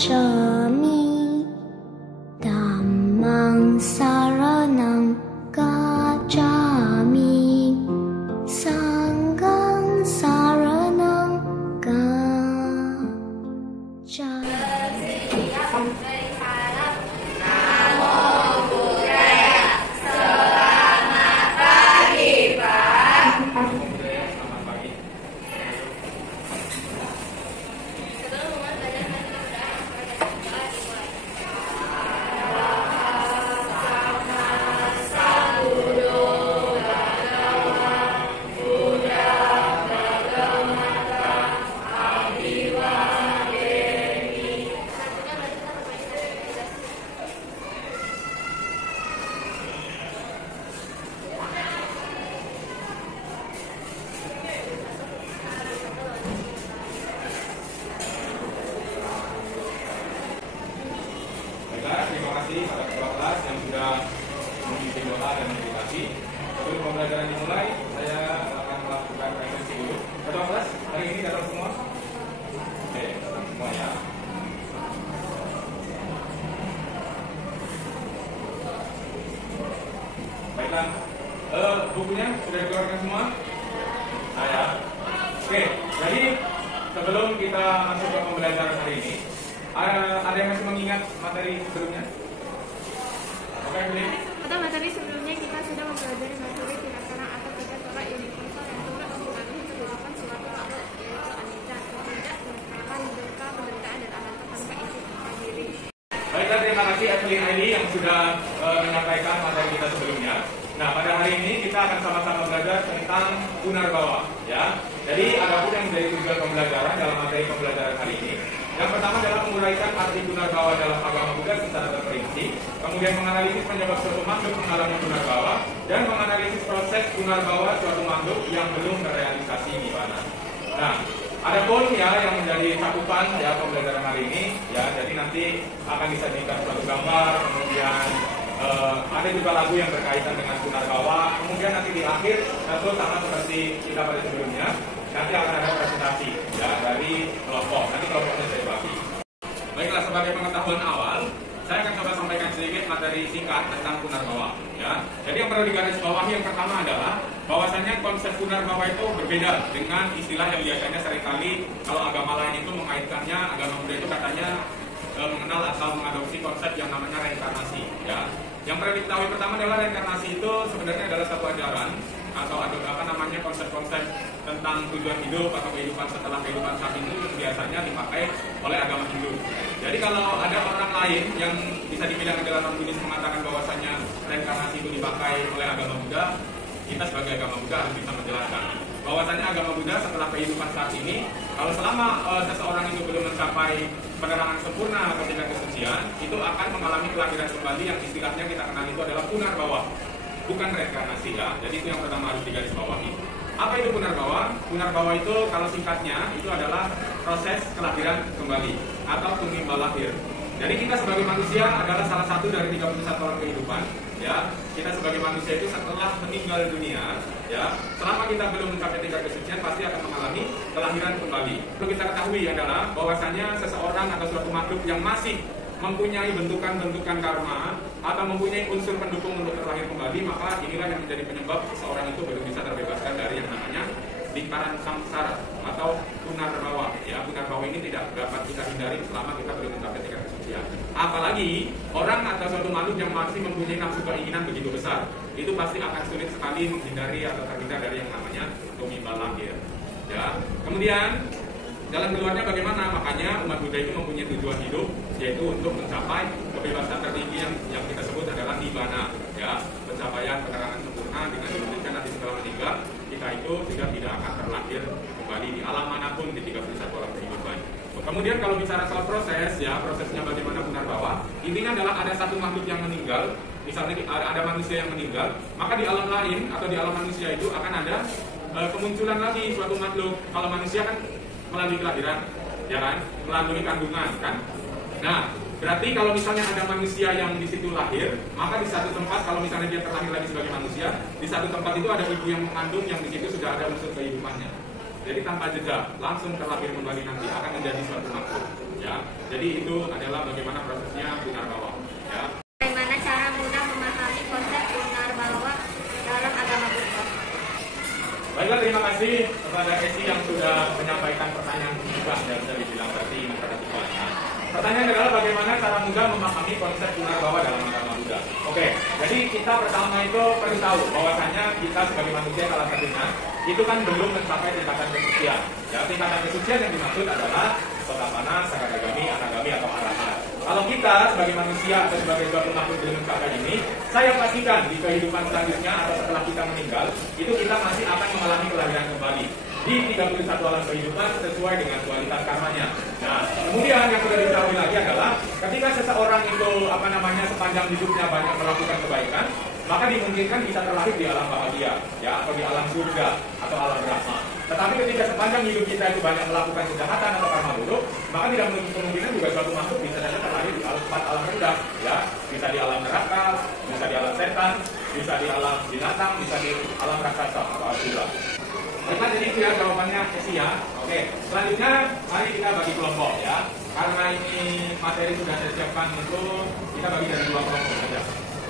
gacchami dhammang saranang gacchami sanghang saranang gacchami. Terima kasih pada ketua kelas yang sudah memimpin doa dan meditasi. Sebelum pembelajaran dimulai, saya akan melakukan refleksi dulu. Ketua kelas, hari ini datang semua? Oke, datang semua ya. Baiklah, bukunya sudah dikeluarkan semua? Saya. Oke, jadi sebelum kita masuk ke pembelajaran hari ini, ada yang masih mengingat materi sebelumnya? Oke, Beli. Pada materi sebelumnya kita sudah mempelajari materi tindakan atau tiga tolak universal yang turut mempengaruhi kehidupan suatu makhluk, yaitu anicca, tidak, kemungkaran, duka, penderitaan, dan ananta tanpa isi tanpa diri. Baiklah, terima kasih Evelyn Aili yang sudah menyampaikan materi kita sebelumnya. Nah, pada hari ini kita akan sama-sama belajar tentang Punarbawa, ya. Jadi ada pun yang menjadi tujuan pembelajaran dalam materi pembelajaran hari ini. Yang pertama adalah menguraikan arti Punarbawa dalam agama Buddha secara terperinci, kemudian menganalisis penyebab suatu makhluk mengalami Punarbawa, dan menganalisis proses Punarbawa suatu makhluk yang belum terrealisasi di mana. Nah, ada poin ya yang menjadi cakupan ya pembelajaran hari ini, ya. Jadi nanti akan disajikan suatu gambar, kemudian ada juga lagu yang berkaitan dengan Punarbawa, kemudian nanti di akhir tentu sama seperti kita pada sebelumnya. Nanti akan ada presentasi ya dari kelompok. Nanti kelompoknya saya bagi. Baiklah, sebagai pengetahuan awal, saya akan coba sampaikan sedikit materi singkat tentang Punarbawa. Ya. Jadi yang perlu digarisbawahi yang pertama adalah bahwasanya konsep Punarbawa itu berbeda dengan istilah yang biasanya seringkali kalau agama lain itu mengaitkannya, agama Buddha itu katanya mengenal atau mengadopsi konsep yang namanya reinkarnasi. Ya. Yang perlu diketahui pertama adalah reinkarnasi itu sebenarnya adalah satu ajaran atau apa namanya konsep-konsep tentang tujuan hidup atau kehidupan setelah kehidupan saat ini biasanya dipakai oleh agama Hindu. Jadi kalau ada orang lain yang bisa dibilang adalah non-Buddhis mengatakan bahwasanya reinkarnasi itu dipakai oleh agama Buddha, kita sebagai agama Buddha harus bisa menjelaskan bahwasanya agama Buddha setelah kehidupan saat ini, kalau selama seseorang itu belum mencapai penerangan sempurna atau tingkat kesucian, itu akan mengalami kelahiran kembali yang istilahnya kita kenal itu adalah Punarbawa, bukan reinkarnasi ya. Jadi itu yang pertama harus digarisbawahi. Apa itu Punarbawa? Punarbawa itu kalau singkatnya itu adalah proses kelahiran kembali atau tumimbal lahir. Jadi kita sebagai manusia adalah salah satu dari 31 orang kehidupan. Ya, kita sebagai manusia itu setelah meninggal dunia, ya, selama kita belum mencapai tingkat kesucian pasti akan mengalami kelahiran kembali. Perlu kita ketahui adalah bahwasanya seseorang atau suatu makhluk yang masih mempunyai bentukan-bentukan karma atau mempunyai unsur pendukung untuk terlahir kembali, maka inilah yang menjadi penyebab seseorang itu belum bisa terbebaskan dari yang namanya lingkaran samsara atau Punarbawa. Ya, Punarbawa ini tidak dapat kita hindari selama kita belum mencapai tingkat kesucian. Apalagi orang atau suatu makhluk yang masih mempunyai nafsu keinginan begitu besar, itu pasti akan sulit sekali menghindari atau terhindar dari yang namanya tumimbal lahir. Ya, kemudian jalan keluarnya bagaimana? Makanya umat Buddha itu mempunyai tujuan hidup, yaitu untuk mencapai kebebasan tertinggi yang kita sebut adalah nibbana, ya, pencapaian penerangan sempurna dengan diwujudkan nanti setelah meninggal kita itu tidak akan terlahir kembali di alam manapun di 31 alam kehidupan. Kemudian kalau bicara soal proses, ya prosesnya bagaimana Punarbawa, intinya adalah ada satu makhluk yang meninggal, misalnya ada manusia yang meninggal, maka di alam lain atau di alam manusia itu akan ada kemunculan lagi suatu makhluk. Kalau manusia kan melalui kelahiran, ya kan, melalui kandungan, kan. Nah, berarti kalau misalnya ada manusia yang di situ lahir, maka di satu tempat kalau misalnya dia terlahir lagi sebagai manusia, di satu tempat itu ada ibu yang mengandung yang di situ sudah ada unsur kehidupannya. Jadi tanpa jeda, langsung terlahir kembali nanti akan menjadi suatu makhluk. Ya, jadi itu adalah bagaimana prosesnya Punarbawa. Ya. Bagaimana cara mudah memahami konsep Punarbawa dalam agama Buddha? Baiklah, terima kasih kepada Esi yang sudah menyampaikan pertanyaan juga dan bisa dibilang tadi memperhatikan. Pertanyaan adalah bagaimana cara mudah memahami konsep Punarbawa dalam agama Buddha. Oke, jadi kita pertama itu perlu tahu bahwasanya kita sebagai manusia salah satunya itu kan belum mencapai tingkatan kesucian. Ya, tingkatan kesucian yang dimaksud adalah Sotapanna, Sakadagami, Anagami atau Arahat. Kalau kita sebagai manusia atau sebagai suatu makhluk belum mencapai ini, saya pastikan di kehidupan selanjutnya atau setelah kita meninggal, itu kita masih akan mengalami kelahiran kembali di 31 alam kehidupan sesuai dengan kualitas karmanya. Nah, kemudian yang perlu diketahui lagi adalah ketika seseorang itu sepanjang hidupnya banyak melakukan kebaikan, maka dimungkinkan bisa terlahir di alam bahagia, ya, atau di alam surga atau alam Brahma. Tetapi ketika sepanjang hidup kita itu banyak melakukan kejahatan atau karma buruk, maka tidak menutup kemungkinan juga suatu makhluk bisa saja terlahir di empat alam rendah, ya, bisa di alam neraka, bisa di alam setan, bisa di alam binatang, bisa di alam raksasa atau asura. Jadi itu ya jawabannya Asia. Oke, selanjutnya mari kita bagi kelompok ya. Karena ini materi sudah saya siapkan itu kita bagi dari dua kelompok saja.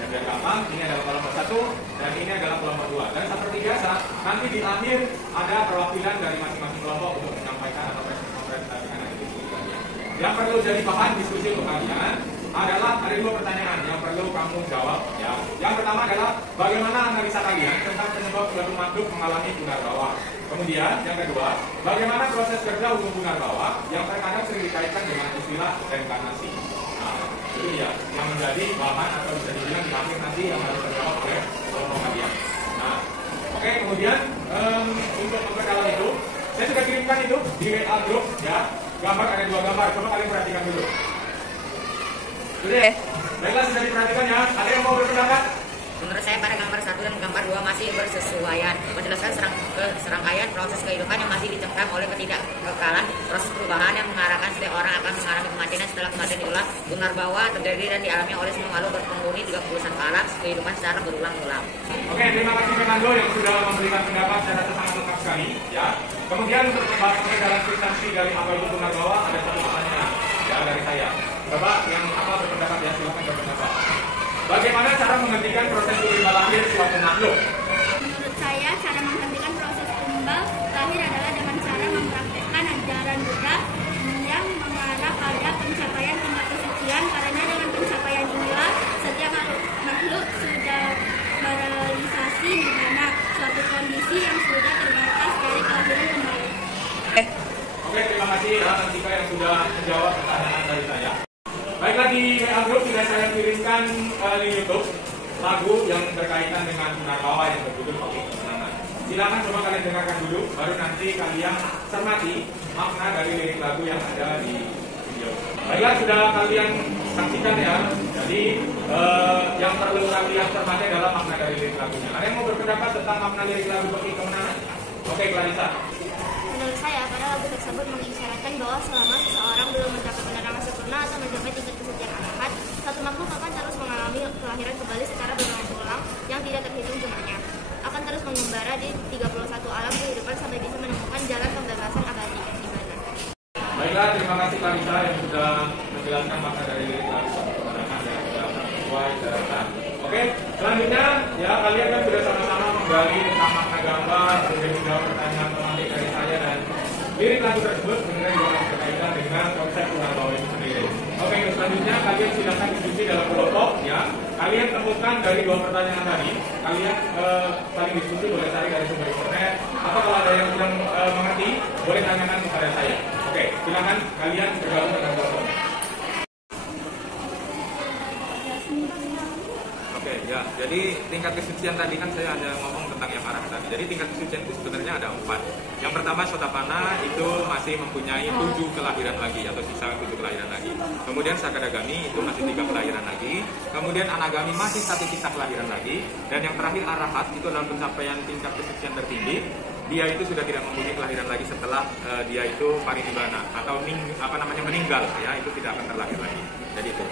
Yang biar gampang, ini adalah kelompok 1 dan ini adalah kelompok 2. Dan seperti biasa, nanti di akhir ada perwakilan dari masing-masing kelompok untuk menyampaikan atau mempresentasikan diskusi kalian. Yang perlu jadi bahan diskusi untuk kalian adalah ada dua pertanyaan yang perlu kamu jawab ya. Yang pertama adalah bagaimana analisa kalian tentang penyebab suatu makhluk mengalami Punarbawa. Kemudian yang kedua, bagaimana proses kerja hukum Punarbawa yang terkadang sering dikaitkan dengan istilah reinkarnasi. Nah, itu dia yang menjadi bahan atau bisa dibilang di akhir nanti yang harus terjawab oleh kelompok kalian. Nah, oke, kemudian untuk memperdalam itu, saya sudah kirimkan itu di WA group ya. Gambar ada dua gambar, coba kalian perhatikan dulu. Sudah. Baiklah, sudah diperhatikan ya. Ada yang mau berpendapat? Menurut saya pada gambar 1 dan gambar 2 masih bersesuaian, menjelaskan serangkaian proses kehidupan yang masih dicengkram oleh ketidakkekalan, proses perubahan yang mengarahkan setiap orang akan mengalami kematian setelah kematian itulah Punarbawa terjadi dan dialami oleh semua makhluk berpenghuni 30 alam kehidupan secara berulang-ulang. Oke, terima kasih Fernando yang sudah memberikan pendapat secara sangat lengkap sekali ya. Kemudian untuk pembahasan dalam substansi dari apa itu Punarbawa ada satu pertanyaan ya dari saya. Bapak yang berpendapat ya, silakan berpendapat. Bagaimana cara menghentikan proses tumbal lahir suatu makhluk? Menurut saya, cara menghentikan proses tumbal lahir adalah dengan cara mempraktekkan ajaran Buddha yang mengarah pada pencapaian tingkat kesucian. Karena dengan pencapaian inilah setiap makhluk sudah merealisasi di mana suatu kondisi yang sudah terbatas dari kelahiran kembali. Oke, terima kasih ya Nantika yang sudah menjawab pertanyaan dari saya. Baiklah, di WA Group sudah saya kirimkan di YouTube lagu yang berkaitan dengan Punarbawa yang berjudul Kopi Kemenangan. Silakan coba kalian dengarkan dulu, baru nanti kalian cermati makna dari lirik lagu yang ada di video. Baiklah, sudah kalian saksikan ya. Jadi yang perlu kalian cermati adalah makna dari lirik lagunya. Ada yang mau berpendapat tentang makna lirik lagu Kopi Kemenangan? Oke, Clarissa. Menurut saya, pada lagu tersebut mengisyaratkan bahwa selama seseorang belum mencapai penerangan sempurna atau mencapai tingkat kesucian arahat, satu makhluk akan terus mengalami kelahiran kembali secara berulang-ulang yang tidak terhitung jumlahnya. Akan terus mengembara di 31 alam kehidupan sampai bisa menemukan jalan pembebasan abadi di mana. Baiklah, terima kasih Clarissa yang sudah menjelaskan makna dari lirik lagu Kopi Kemenangan yang sudah sesuai daratan. Oke, selanjutnya ya kalian kan sudah sama-sama menggali tentang makna gambar, kemudian juga pertanyaan tematik dari saya dan lirik lagu tersebut sebenarnya juga berkaitan dengan konsep Punarbawa itu sendiri. Oke, selanjutnya kalian silakan diskusi dalam kelompok ya. Kalian temukan dari dua pertanyaan tadi, kalian saling diskusi, boleh cari dari sumber internet atau kalau ada yang kurang mengerti, boleh tanyakan kepada saya. Oke, silakan kalian bergabung dengan kelompok. Oke, ya. Jadi tingkat kesucian tadi kan saya hanya ngomong tentang yang arah tadi. Jadi tingkat kesucian itu sebenarnya ada 4. Yang pertama Sotapanna itu masih mempunyai 7 kelahiran lagi atau sisa 7 kelahiran lagi. Kemudian Sakadagami itu masih 3 kelahiran lagi. Kemudian Anagami masih 1 sisa kelahiran lagi. Dan yang terakhir Arahat itu dalam pencapaian tingkat kesucian tertinggi. Dia itu sudah tidak mempunyai kelahiran lagi setelah dia itu parinibbana atau meninggal ya, itu tidak akan terlahir lagi. Jadi itu.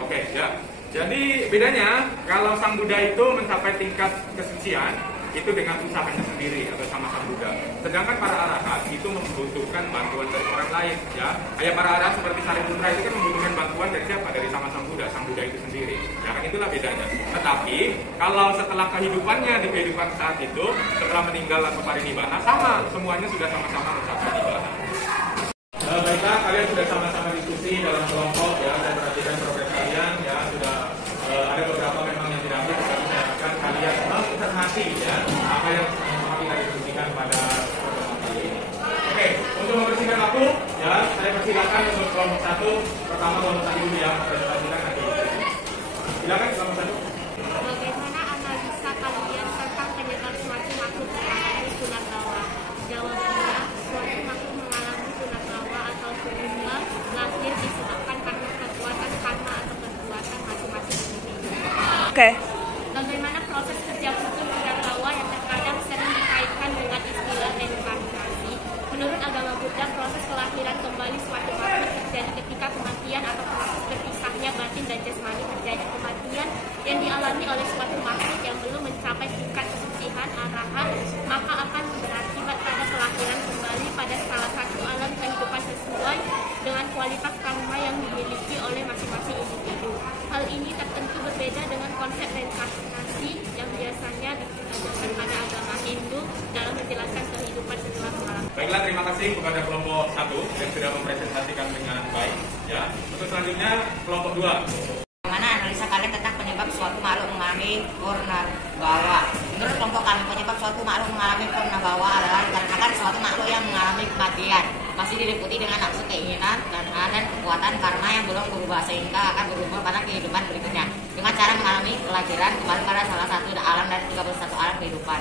Oke, ya. Jadi bedanya kalau Sang Buddha itu mencapai tingkat kesucian itu dengan usahanya sendiri atau sama Sang Buddha. Sedangkan para arahat itu membutuhkan bantuan dari orang lain, ya. Kayak para arahat seperti Sariputra itu kan membutuhkan bantuan dari siapa? Dari sama Sang Buddha itu sendiri. Ya kan itulah bedanya. Tetapi kalau setelah kehidupannya di kehidupan saat itu, setelah meninggal atau parinibbana, sama semuanya sudah sama-sama mencapai nibbana. Baiklah, kalian sudah sama-sama diskusi dalam kelompok, ya. Saya perhatikan progres kalian, ya. Sudah ada beberapa memang yang tidak aktif, tapi saya akan kalian mencermati, ya, apa yang sama-sama kita diskusikan pada pertemuan kali ini. Oke, untuk membersihkan waktu, ya, saya persilakan untuk kelompok 1. Pertama kelompok 1 dulu, ya, presentasikan nanti. Silakan kelompok 1. Bagaimana analisa kalian tentang penyebab suatu makhluk mengalami punarbawa? Jawabannya, suatu makhluk mengalami punarbawa atau punarbawa lahir disebabkan karena kekuatan karma atau perbuatan masing-masing individu. Oke. Bagaimana proses kerja hukum punarbawa yang terkadang sering dikaitkan dengan istilah reinkarnasi? Menurut agama Buddha, proses kelahiran kembali suatu makhluk terjadi ketika kematian atau proses berpisahnya batin dan jasmani terjadi. Kematian yang dialami oleh suatu makhluk yang belum mencapai tingkat kesucian arahat, maka akan berakibat pada kelahiran kembali pada salah satu alam kehidupan sesuai dengan kualitas karma yang dimiliki oleh masing-masing individu. Hal ini tertentu berbeda dengan konsep reinkarnasi yang biasanya diajarkan pada agama Hindu dalam menjelaskan kehidupan setelah alam. Baiklah, terima kasih kepada kelompok 1 yang sudah mempresentasikan dengan baik, ya. Untuk selanjutnya kelompok 2. Bagaimana analisa kalian tentang penyebab suatu makhluk mengalami punarbawa? Menurut kelompok kami, penyebab suatu makhluk mengalami punarbawa adalah dikarenakan suatu makhluk yang mengalami kematian masih diliputi dengan nafsu keinginan dan kekuatan karma yang belum berubah sehingga akan berubah pada kehidupan berikutnya dengan cara mengalami kelahiran kembali pada salah satu alam dari 31 alam kehidupan.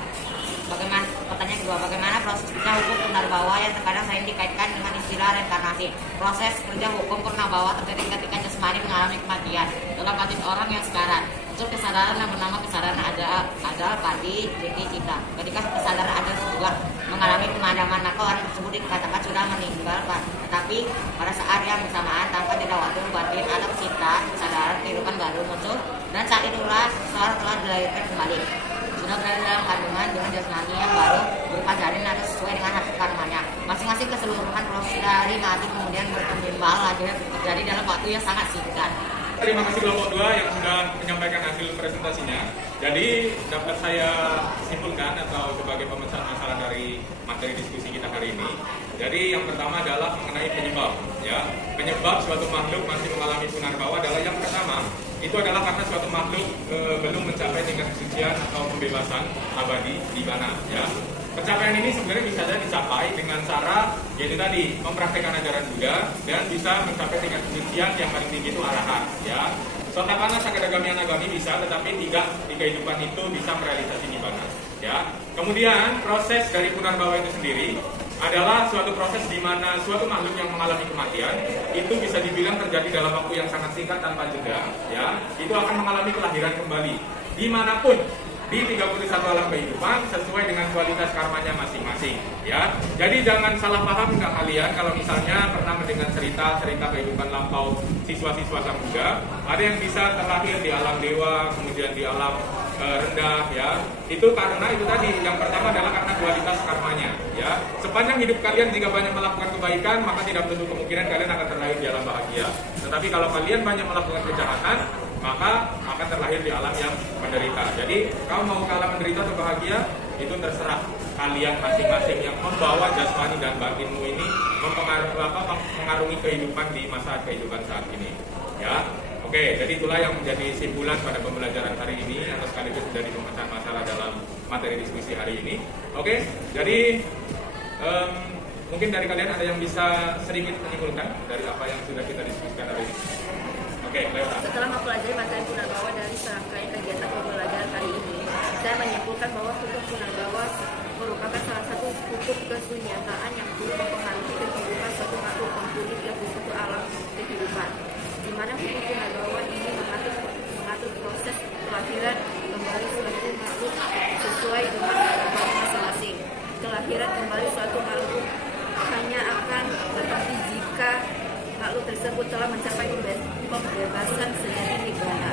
Pertanyaan kedua, bagaimana proses kerja hukum punarbawa yang terkadang sering dikaitkan dengan istilah reinkarnasi? Proses kerja hukum punarbawa terjadi ketika jasmani mengalami kematian dalam batin orang yang sekarat. Muncul kesadaran yang bernama kesadaran adal padi jati cita. Ketika kesadaran adal tersebut mengalami pemadaman, maka orang tersebut dikatakan sudah meninggal, tetapi pada saat yang bersamaan tanpa jeda waktu batin atau cita kesadaran kehidupan baru muncul, dan saat itulah seseorang telah dilahirkan kembali. Sudah berada dalam kandungan dengan jasmani yang baru berupa janin atau sesuai dengan hasil karmanya. Masing-masing keseluruhan proses dari mati kemudian berkembang lagi terjadi dalam waktu yang sangat singkat. Terima kasih kelompok 2 yang sudah menyampaikan hasil presentasinya. Jadi dapat saya simpulkan atau sebagai pemecahan masalah dari materi diskusi kita hari ini. Jadi yang pertama adalah mengenai penyebab, ya. Penyebab suatu makhluk masih mengalami punarbawa adalah yang pertama itu adalah karena suatu makhluk belum mencapai tingkat kesucian atau pembebasan abadi nibbana, ya. Pencapaian ini sebenarnya bisa saja dicapai dengan cara yaitu tadi mempraktekkan ajaran Buddha dan bisa mencapai tingkat kesucian yang paling tinggi itu arahat, ya. Sotapanna sakadagamian agami bisa, tetapi tidak di kehidupan itu bisa merealisasi nibbana, ya. Kemudian proses dari punarbawa itu sendiri adalah suatu proses di mana suatu makhluk yang mengalami kematian itu bisa dibilang terjadi dalam waktu yang sangat singkat tanpa jeda, ya. Itu akan mengalami kelahiran kembali dimanapun di 31 alam kehidupan sesuai dengan kualitas karmanya masing-masing, ya. Jadi jangan salah paham enggak kalian kalau misalnya pernah mendengar cerita kehidupan lampau siswa-siswa Sang Buddha, ada yang bisa terlahir di alam dewa, kemudian di alam rendah, ya. Itu karena itu tadi, yang pertama adalah karena kualitas karmanya, ya. Sepanjang hidup kalian jika banyak melakukan kebaikan, maka tidak menutup kemungkinan kalian akan terlahir di alam bahagia. Tetapi kalau kalian banyak melakukan kejahatan, maka akan terlahir di alam yang menderita. Jadi kamu mau ke alam menderita atau bahagia, itu terserah kalian masing-masing yang membawa jasmani dan batinmu ini mengarungi kehidupan di masa kehidupan saat ini, ya. Oke, jadi itulah yang menjadi simpulan pada pembelajaran hari ini atau sekaligus menjadi pemecahan masalah dalam materi diskusi hari ini. Oke, jadi mungkin dari kalian ada yang bisa sedikit menyimpulkan dari apa yang sudah kita diskusikan hari ini. Oke, Leota. Setelah mempelajari materi punarbawa dari serangkaian kegiatan pembelajaran hari ini, saya menyimpulkan bahwa hukum punarbawa merupakan salah satu hukum kesunyataan yang perlu mempengaruhi kehidupan suatu makhluk penghuni di suatu alam kehidupan, di mana hukum punarbawa ini mengatur proses kelahiran kembali suatu makhluk sesuai dengan karma masing-masing. Kelahiran kembali suatu makhluk hanya akan terjadi jika makhluk tersebut telah mencapai pembebasan sejati nibbana.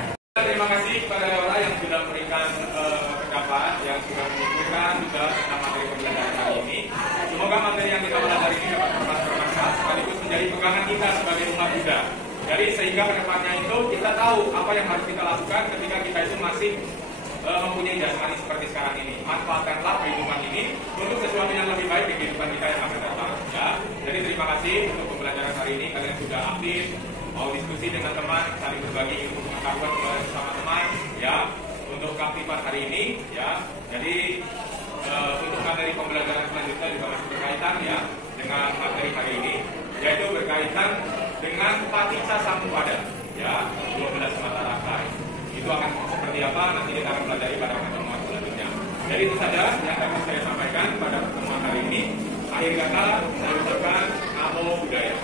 berkaitan juga tentang materi pembelajaran hari ini. Semoga materi yang kita pelajari ini dapat bermanfaat sekaligus menjadi pegangan kita sebagai umat Buddha. Jadi sehingga kedepannya itu kita tahu apa yang harus kita lakukan ketika kita itu masih mempunyai jasmani seperti sekarang ini. Manfaatkanlah kehidupan ini untuk sesuatu yang lebih baik di kehidupan kita yang akan datang. Ya. Jadi terima kasih untuk pembelajaran hari ini. Kalian sudah aktif, mau diskusi dengan teman, saling berbagi ilmu pengetahuan bersama teman. Ya. Untuk keaktifan hari ini. Ya. Jadi untuk materi pembelajaran selanjutnya juga masih berkaitan ya dengan materi hari ini, yaitu berkaitan dengan Paticca Samuppada. Ya. 12 mata rantai. Itu akan seperti apa nanti kita akan pelajari pada pertemuan selanjutnya. Jadi itu saja yang dapat saya sampaikan pada pertemuan hari ini. Akhir kata saya ucapkan Namo Buddhaya.